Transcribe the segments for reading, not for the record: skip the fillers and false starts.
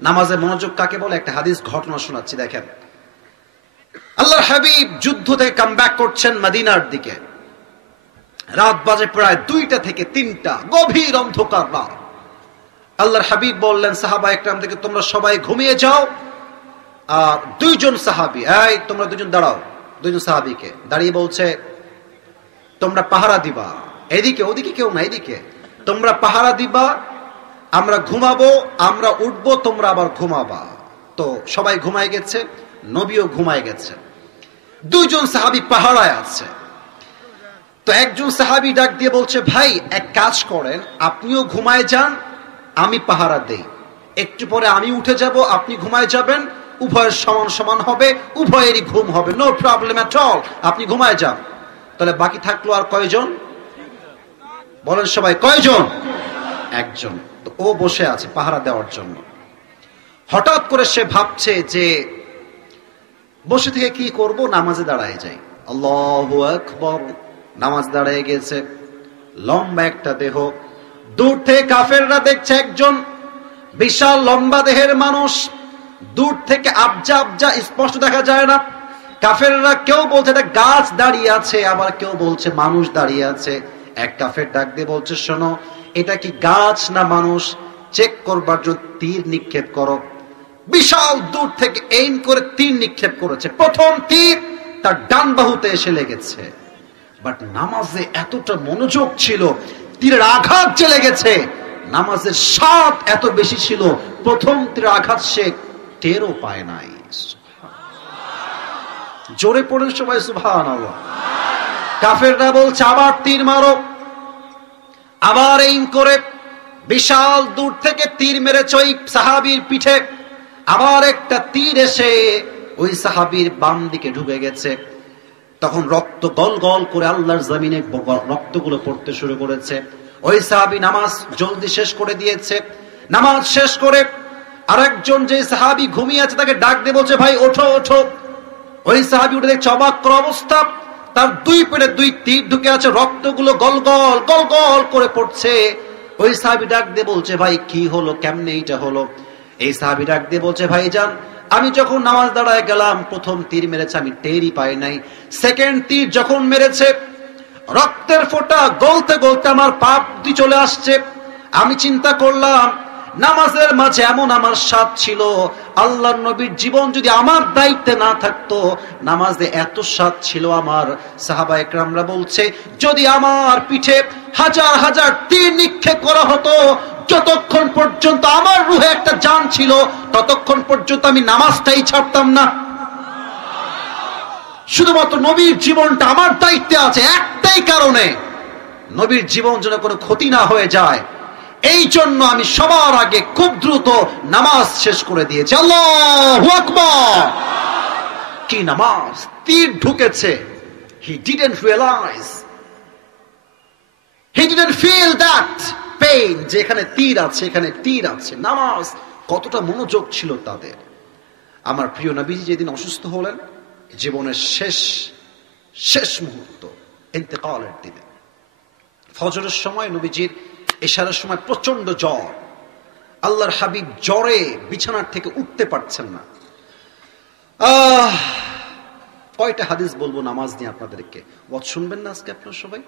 নামাজে মনোযোগ কাকে বলে? একটা হাদিস ঘটনা শোনাচ্ছি, দেখেন। আল্লাহর হাবিব যুদ্ধ থেকে কাম ব্যাক করছেন মদিনার দিকে। রাত বাজে প্রায় 2টা থেকে 3টা, গভীর অন্ধকার রাত। আল্লাহর হাবিব বললেন সাহাবা একরাম থেকে, তোমরা সবাই ঘুমিয়ে যাও। আর 2জন সাহাবী, এই তোমরা 2জন দাঁড়াও। 2জন সাহাবীকে দাঁড়িয়ে বলছে, তোমরা পাহারা দিবা, এদিকে ওদিকে কেউ না, এদিকে তোমরা পাহারা দিবা, আমরা ঘুমাবো, আমরা উঠবো, তোমরা আবার ঘুমাবা। তো সবাই ঘুমায় গেছে, নবীও ঘুমায় গেছে। 2জন সাহাবী পাহারায় আছে। তো একজন সাহাবী ডাক দিয়ে বলছে, ভাই এক কাজ করেন, আপনিও ঘুমায় যান, আমি পাহারা দেই, একটু পরে আমি উঠে যাব, আপনি ঘুমায় যাবেন, উভয়ের সমান সমান হবে, উভয়েরই ঘুম হবে, নো প্রবলেম এট অল, আপনি ঘুমায় যান। তাহলে বাকি থাকলো আর কয়জন? বলেন সবাই, কয়জন? একজন। তো ও বসে আছে পাহারা দেওয়ার জন্য। হঠাৎ করে সে ভাবছে যে বসে থেকে কি করব, নামাজে দাঁড়ায় যাই। আল্লাহু আকবার। নামাজ দাঁড়ায় গেছে, লম্বা একটা দেহ। দূর থেকে কাফেররা দেখছে একজন বিশাল লম্বা দেহের মানুষ, দূর থেকে আবজা আবজা, স্পষ্ট দেখা যায় না। কাফেররা কেউ বলছে এটা গাছ দাঁড়িয়ে আছে, আবার কেউ বলছে মানুষ দাঁড়িয়ে আছে। এক কাফের ডাক দিয়ে বলছে, শোনো, এটা কি গাছ না মানুষ চেক করবার জন্য তীর নিক্ষেপ করো। বিশাল দূর থেকে এইম করে তীর নিক্ষেপ করেছে। প্রথম তীর তার ডান বাহুতে এসে লেগেছে। বাট নামাজে এতটা মনোযোগ ছিল, তীরের আঘাত যে লেগেছে, নামাজের স্বাদ এত বেশি ছিল, প্রথম তীরের আঘাত সে টেরও পায় নাই। জোরে পড়েন সবাই সুবহানাল্লাহ। কাফেররা বলছে আবার তীর মারো, আবার এইম করে বিশাল দূর থেকে তীর মেরেছে ওই সাহাবীর পিঠে। আবার একটা তীর এসে ওই সাহাবীর বাম দিকে ঢুকে গেছে। তখন রক্ত গল গল করে আল্লাহর জমিনে রক্তগুলো পড়তে শুরু করেছে। ওই সাহাবী নামাজ জলদি শেষ করে দিয়েছে। নামাজ শেষ করে আরেকজন যে সাহাবী ঘুমিয়ে আছে তাকে ডাক দিয়ে বলছে, ভাই ওঠো ওঠো। ওই সাহাবী উঠে দেখছে অবাক করা অবস্থা, তার 2 পেটে 2 তীর ঢুকে আছে, রক্তগুলো গল গল গল গল করে পড়ছে। ওই সাহাবী ডাক দিয়ে বলছে, ভাই কি হলো, কেমনে এইটা হলো? এই সাহাবী ডাক দিয়ে বলছে, ভাইজান আমি যখন নামাজ দাঁড়ায় গেলাম, প্রথম তীর মেরেছে, আমি টেরই পাই নাই। সেকেন্ড তীর যখন মেরেছে, রক্তের ফোঁটা গলতে গলতে আমার পাপ দিয়ে চলে আসছে। আমি চিন্তা করলাম নামাজের মাঝে এমন আমার স্বাদ ছিল, আল্লাহর নবীর জীবন যদি আমার দায়িত্বে না থাকতো, নামাজে এত স্বাদ ছিল আমার। সাহাবা একরামরা বলছে, যদি আমার পিঠে হাজার হাজার তীর নিক্ষেপ করা হতো, যতক্ষণ পর্যন্ত আমার রুহে একটা জান ছিল, ততক্ষণ পর্যন্ত আমি নামাজটাই ছাড়তাম না। শুধুমাত্র নবীর জীবনটা আমার দায়িত্বে আছে, একটাই কারণে, নবীর জীবন যেন কোনো ক্ষতি না হয়ে যায়। এই জন্য আমি সবার আগে খুব দ্রুত নামাজ শেষ করে দিয়েছি। আল্লাহু আকবার। কি নামাজ! তীর ঢুকেছে, he didn't realize, he didn't feel that pain, যে এখানে তীর আছে, এখানে তীর আছে। নামাজ কতটা মনোযোগ ছিল তাদের। আমার প্রিয় নবীজি যেদিন অসুস্থ হলেন, জীবনের শেষ মুহূর্ত, ইন্তেকালের দিনে, ফজরের সময় নবীজির এশারের সময় প্রচন্ড জ্বর। আল্লাহর হাবিব জ্বরে বিছানার থেকে উঠতে পারছেন না। কয়টা হাদিস বলবো নামাজ নিয়ে আপনাদেরকে। ওয়াজ শুনবেন না আজকে আপনারা সবাই?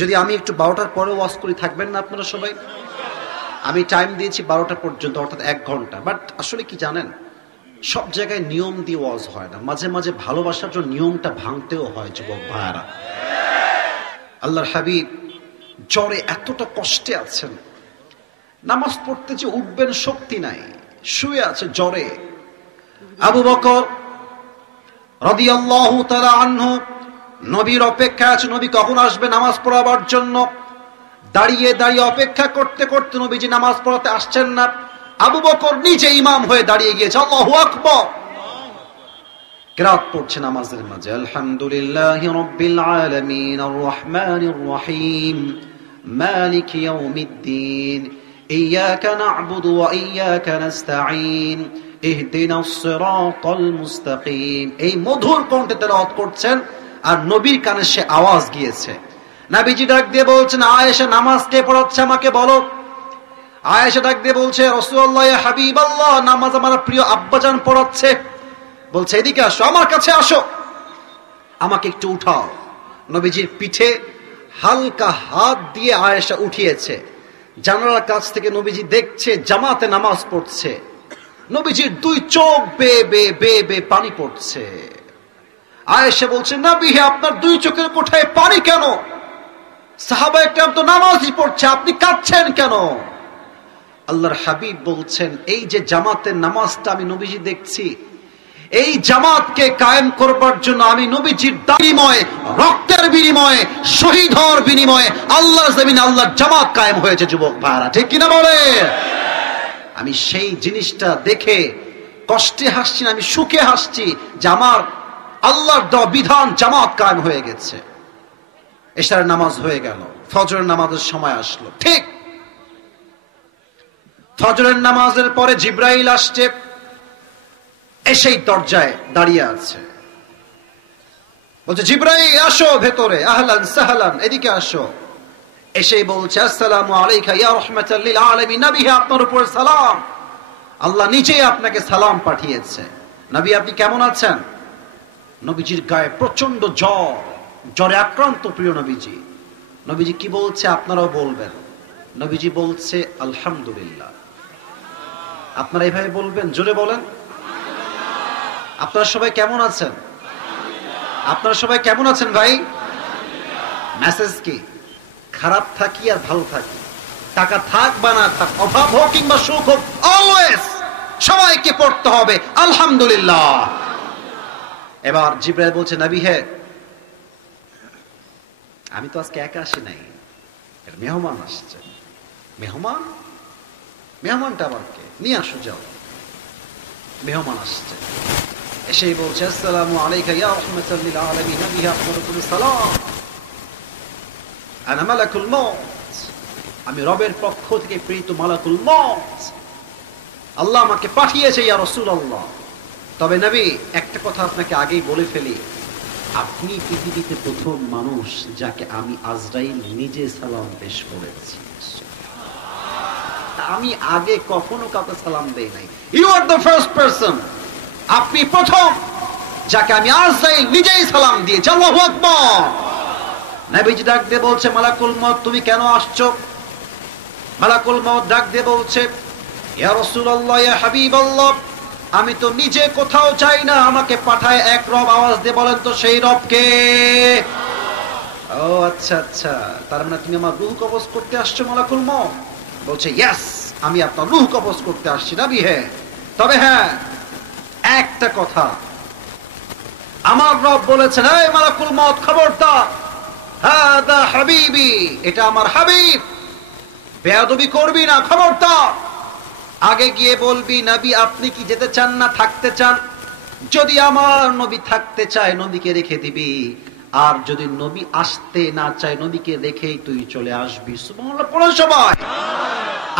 যদি আমি একটু 12টার পরে ওয়াজ করি, থাকবেন না আপনারা সবাই? আমি টাইম দিয়েছি 12টা পর্যন্ত, অর্থাৎ 1 ঘন্টা। বাট আসলে কি জানেন, সব জায়গায় নিয়ম দিয়ে ওয়াজ হয় না, মাঝে মাঝে ভালোবাসার জন্য নিয়মটা ভাঙতেও হয় যুবক ভাইয়ারা। আল্লাহর হাবিব জ্বরে এতটা কষ্টে আছেন, নামাজ পড়তে যে উঠবেন শক্তি নাই, শুয়ে আছে জ্বরে। আবু বকর রাদিয়াল্লাহু তাআলা আনহু নবীর অপেক্ষা আছে, নবী কখন আসবে নামাজ পড়াবার জন্য। দাঁড়িয়ে দাঁড়িয়ে অপেক্ষা করতে করতে নবীজি নামাজ পড়াতে আসছেন না। আবু বকর নিজে ইমাম হয়ে দাঁড়িয়ে গিয়েছে। আল্লাহু আকবার। কিরাত পড়ছে নামাজের মাঝে, আলহামদুলিল্লাহি রাব্বিল আলামিন আর রহমানির রহিম মালিকি ইয়াউমিদ্দিন ইয়াকা না'বুদু ওয়া ইয়াকা নাস্তাঈন ইহদিনাস সিরাতাল মুস্তাকিম। এই মধুর কণ্ঠে তেলাওয়াত করছেন আর নবীর কানে সে আওয়াজ গিয়েছে। নবীজি ডাক দিয়ে বলছেন, আয়েশা নামাজ কে পড়াচ্ছে আমাকে বলো। আয়েশা ডাক দিয়ে বলছে, রাসূলুল্লাহ ইয়া হাবিবাল্লাহ, নামাজ আমার প্রিয় আব্বাজান পড়াচ্ছে। বলছে এদিকে আসো, আমার কাছে আসো, আমাকে একটু উঠাও। নবীজির পিঠে হালকা হাত দিয়ে আয়েশা উঠিয়েছে। জানালার কাছ থেকে নবীজি দেখছে জামাতে নামাজ পড়ছে। নবীজির দুই চোখ বেয়ে বেয়ে বেয়ে বেয়ে পানি পড়ছে। আয়েশা বলছে, নবী হে, আপনার দুই চোখের কোঠায় পানি কেন? সাহাবায়ে কেরাম তো নামাজই পড়ছে, আপনি কাঁদছেন কেন? আল্লাহর হাবিব বলছেন, এই যে জামাতের নামাজটা আমি নবীজি দেখছি, এই জামাতকে কায়েম করবার জন্য আমি নবীজির বিনিময়ে, রক্তের বিনিময়ে, শহীদ হওয়ার বিনিময়ে আল্লাহর জমিনে আল্লাহর জামাত কায়েম হয়েছে। যুবক ভাইরা, ঠিক কিনা বলে? আমি সেই জিনিসটা দেখে কষ্টে হাসছি না, আমি সুখে হাসছি যে আমার আল্লাহর দেওয়া বিধান জামাত কায়েম হয়ে গেছে। এশারের নামাজ হয়ে গেল, ফজরের নামাজের সময় আসলো। ঠিক ফজরের নামাজের পরে জিবরাইল আসছে, এসেই দরজায় দাঁড়িয়ে আছে। বলছে, জিবরাইল আসো ভেতরে, আহলান সাহলান, এদিকে আসো। এসেই বলছে, আসসালামু আলাইকা ইয়া রাহমাতাল লিল আলামিন, নবী হে, আপনার উপর সালাম। আল্লাহ নিজেই আপনাকে সালাম পাঠিয়েছে। নবী, আপনি কেমন আছেন? নবীজির গায়ে প্রচন্ড জ্বর, জ্বরে আক্রান্ত প্রিয় নবীজি। নবীজি কি বলছে আপনারাও বলবেন। নবীজি বলছে, আলহামদুলিল্লাহ। আপনারা এইভাবে বলবেন, জোরে বলেন। আপনারা সবাই কেমন আছেন? আপনারা সবাই কেমন আছেন ভাই? মেসেজ কি? খারাপ থাকি আর ভালো থাকি, টাকা থাক বা না থাক, অভাব হোক কিংবা সুখ হোক, অলওয়েজ সবাইকে পড়তে হবে আলহামদুলিল্লাহ। এবার জিবরাইল বলছে, নবী হে, আমি তো আজকে একা আসি নাই, মেহমান আসছে। মেহমান? মেহমানটা আবার কে? নিয়ে আসো, যাও। মেহমান আসছে। এসেই বলছে, আসসালামু আলাইকা ইয়া রাহমাতাল লিল আলামিন, নবী হে, আপনার উপর সালাম। আনা মালাকুল মউত, আমি রবের পক্ষ থেকে প্রেরিত মালাকুল মউত, আল্লাহ আমাকে পাঠিয়েছে ইয়া রাসূলুল্লাহ। তবে নবী, একটা কথা আপনাকে আগেই বলে ফেলি, আপনি পৃথিবীতে প্রথম মানুষ যাকে আমি আজরাইল নিজে সালাম পেশ করেছি। আমি আগে কখনো কাউকে সালাম দেই নাই। You are the first person, আপনি প্রথম যাকে আমি আজরাইল নিজেই সালাম দিয়েছি। আল্লাহু আকবার। নবীজি ডাক দিয়ে বলছে, মালাকুল মউত, তুমি কেন আসছো? মালাকুল মউত ডাক দিয়ে বলছে, ইয়া রাসূলুল্লাহ, ইয়া হাবিবাল্লাহ, আমি তো নিজে কোথাও যাই না, আমাকে পাঠায় এক রব। আওয়াজ দিয়ে বলেন তো সেই রব কে? ও আচ্ছা আচ্ছা, তার মানে তুমি আমার রূহ কবজ করতে আসছো মালাকুল মউত? বলছে, ইয়েস, আমি আপনার রূহ কবজ করতে আসছি নবী হে। তবে হ্যাঁ, একটা কথা, আমার রব বলেছেন, এই মালাকুল মউত, খবরদার, হাদা হাবিবি, এটা আমার হাবিব, বেয়াদবি করবি না, খবরদার। আগে গিয়ে বলবি, নবী আপনি কি যেতে চান না থাকতে চান? যদি আমার নবী থাকতে চায়, নবীকে রেখে দিবি, আর যদি নবী আসতে না চায়, নবীকে রেখেই তুই চলে আসবি। সুবহানাল্লাহ পড়ো সবাই।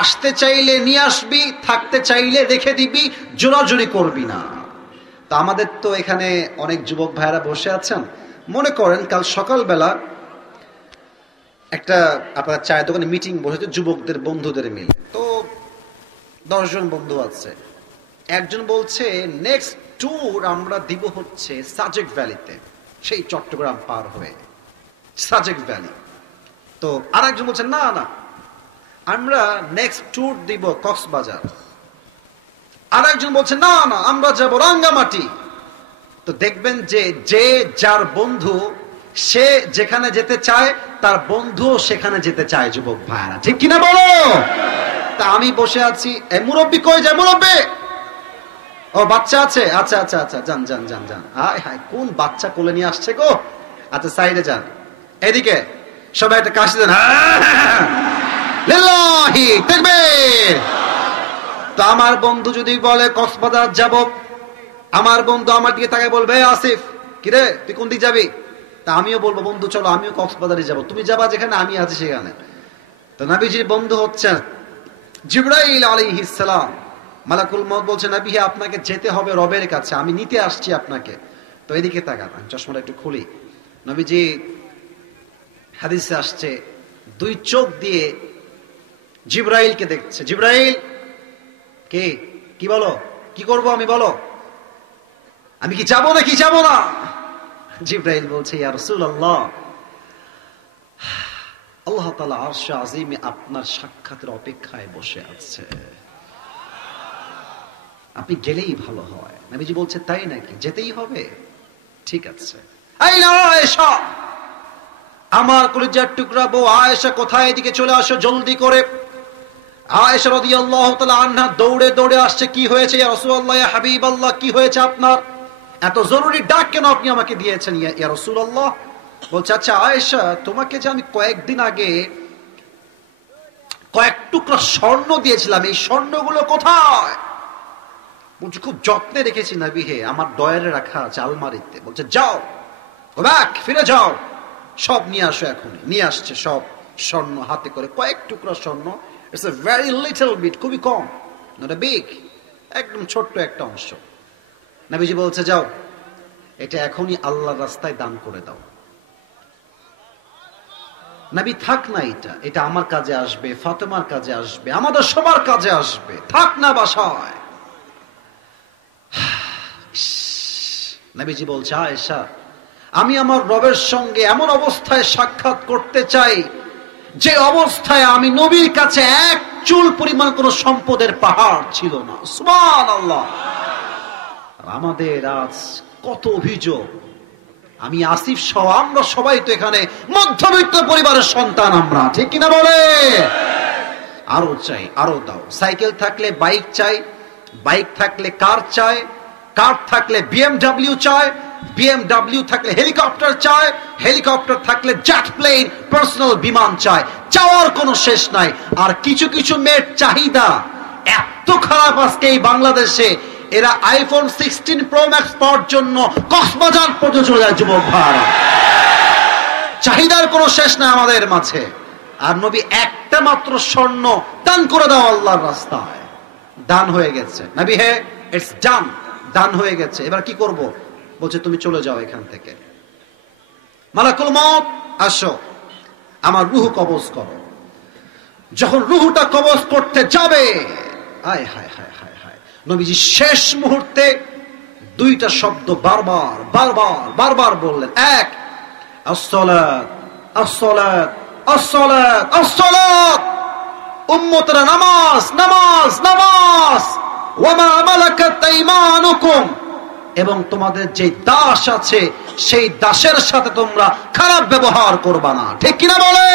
আসতে চাইলে নিয়ে আসবি, থাকতে চাইলে রেখে দিবি, জোরাজুরি করবি না। তা আমাদের তো এখানে অনেক যুবক ভাইরা বসে আছেন। মনে করেন কাল সকালবেলা একটা আপনার চায়ের দোকানে মিটিং বসেছে যুবকদের বন্ধুদের মিলে। তো 10 জন বন্ধু আছে। একজন বলছে, নেক্সট ট্যুর আমরা দিব হচ্ছে সাজেক ভ্যালিতে, সেই চট্টগ্রাম পার হয়ে সাজেক ভ্যালি। তো আরেকজন বলছে, না না, আমরা নেক্সট ট্যুর দিব কক্সবাজার। আরেকজন বলছে, না না, আমরা যাব রাঙ্গামাটি। তো দেখবেন যে যে যার বন্ধু, সে যেখানে যেতে চায় তার বন্ধুও সেখানে যেতে চায়। যুবক ভাইরা, ঠিক কিনা বলো? তা আমি বসে আছি, এই মুরব্বী কই যায়? মুরব্বী, ও বাচ্চা আছে, আচ্ছা আচ্ছা আচ্ছা, যান যান যান যান। হায় হায়, কোন বাচ্চা কোলে নিয়ে আসছে গো? আচ্ছা সাইডে যান, এদিকে সবাই একটা কাশি দেন। লিল্লাহি তাকবীর। তো আমার বন্ধু যদি বলে কক্সবাজার যাব, আমার বন্ধু আমার দিকে তাকায় বলবে, আসিফ কিরে তুই কোন দিক যাবি? তা আমিও বলবো, বন্ধু চলো আমিও কক্সবাজারে যাব। তুমি যাবা যেখানে, আমি আছি সেখানে। তো নবীজির বন্ধু হচ্ছেন জিবরাইল আলাইহিস সালাম। মালাকুল মউত বলছে, নবী হে, আপনাকে যেতে হবে রবের কাছে, আমি নিতে আসছি আপনাকে। তো এদিকে তাকান, আমি চশমাটা একটু খুলি। নবীজি হাদিসে আসছে, দুই চোখ দিয়ে জিবরাইলকে দেখছে। জিবরাইল কে, কি বলো, কি করব আমি, বলো, আমি কি যাবো নাকি যাবো না? জিবরাইল বলছে, ইয়া রাসূলুল্লাহ, আল্লাহ তাআলা আরশে আজিমে আপনার সাক্ষাতের অপেক্ষায় বসে আছে, আপনি গেলেই ভালো হয়। নবীজি বলছে, তাই নাকি, যেতেই হবে? ঠিক আছে। আইনা আয়েশা, আমার কলিজার টুকরা বউ আয়েশা কোথায়, এদিকে চলে আসো জলদি করে। আয়েশা রাদিয়াল্লাহু তাআলা আনহা দৌড়ে দৌড়ে আসছে। কি হয়েছে ইয়া রাসূলুল্লাহ, ইয়া হাবিবাল্লাহ, কি হয়েছে আপনার? এত জরুরি ডাক কেন আপনি আমাকে দিয়েছেন ইয়া রাসূলুল্লাহ? বলছে, আচ্ছা আয়েশা, তোমাকে যে আমি কয়েকদিন আগে কয়েক টুকরা স্বর্ণ দিয়েছিলাম, এই স্বর্ণগুলো কোথায়? বলছে, খুব যত্নে রেখেছি নবী হে, আমার ডয়ারে রাখা আছে আলমারিতে। বলছে, যাও, গো ব্যাক, ফিরে যাও, সব নিয়ে আসো এখনই। নিয়ে আসছে সব স্বর্ণ হাতে করে, কয়েক টুকরা স্বর্ণ। It's a very little bit, খুবই কম, নট এ বিগ, একদম ছোট্ট একটা অংশ। নবীজি বলছে, যাও, এটা এখনই আল্লাহর রাস্তায় দান করে দাও। নবী, থাক না, এটা আমার কাজে আসবে, ফাতেমার কাজে আসবে, আমাদের সবার কাজে আসবে, থাক না বাসায়। নবীজি বলছে, আয়েশা, আমি আমার রবের সঙ্গে এমন অবস্থায় সাক্ষাৎ করতে চাই যে অবস্থায় আমি নবীর কাছে এক চুল পরিমাণ কোন সম্পদের পাহাড় ছিল না। সুবহানাল্লাহ। আমাদের আজ কত অভিযোগ, আমি আসিফ সহ আমরা সবাই তো এখানে মধ্যবিত্ত পরিবারের সন্তান, আমরা ঠিক কিনা বলে? আরো চাই, আরো দাও। সাইকেল থাকলে বাইক চাই, বাইক থাকলে কার চাই, কার থাকলে বিএমডব্লিউ চায়, বিএমডব্লিউ থাকলে হেলিকপ্টার চায়, হেলিকপ্টার থাকলে জেট প্লেন, পার্সোনাল বিমান চায়। চাওয়ার কোনো শেষ নাই। আর কিছু কিছু মেয়ের চাহিদা এত খারাপ আজকে এই বাংলাদেশে, এরা আইফোন 16 প্রো ম্যাক্স পাওয়ার জন্য কক্সবাজার পর্যন্ত চলে যায় যুবক ভাইরা। চাহিদার কোনো শেষ নাই আমাদের মাঝে। আর নবী একটা মাত্র স্বর্ণ দান করে দাও আল্লাহর রাস্তায়, দান হয়ে গেছে। নবী, হে, ইটস ডান, দান হয়ে গেছে, এবার কি করব? বলছে, তুমি চলে যাও এখান থেকে, মালাকুল মউত আসো, আমার রূহ কবজ করো। যখন রূহটা কবজ করতে যাবে, আয় হায় হায় হায় হায়, নবীজি শেষ মুহূর্তে দুইটা শব্দ বারবার বারবার বারবার বললেন। এক, আসসালাত, আসসালাত, আসসালাত, আসসালাত। উম্মতরা, নামাজ, নামাজ, নামাজ। ওয়ামা মালাকাত আইমানুকুম, এবং তোমাদের যে দাস আছে সেই দাসের সাথে তোমরা খারাপ ব্যবহার করবা না, ঠিক কিনা বলে?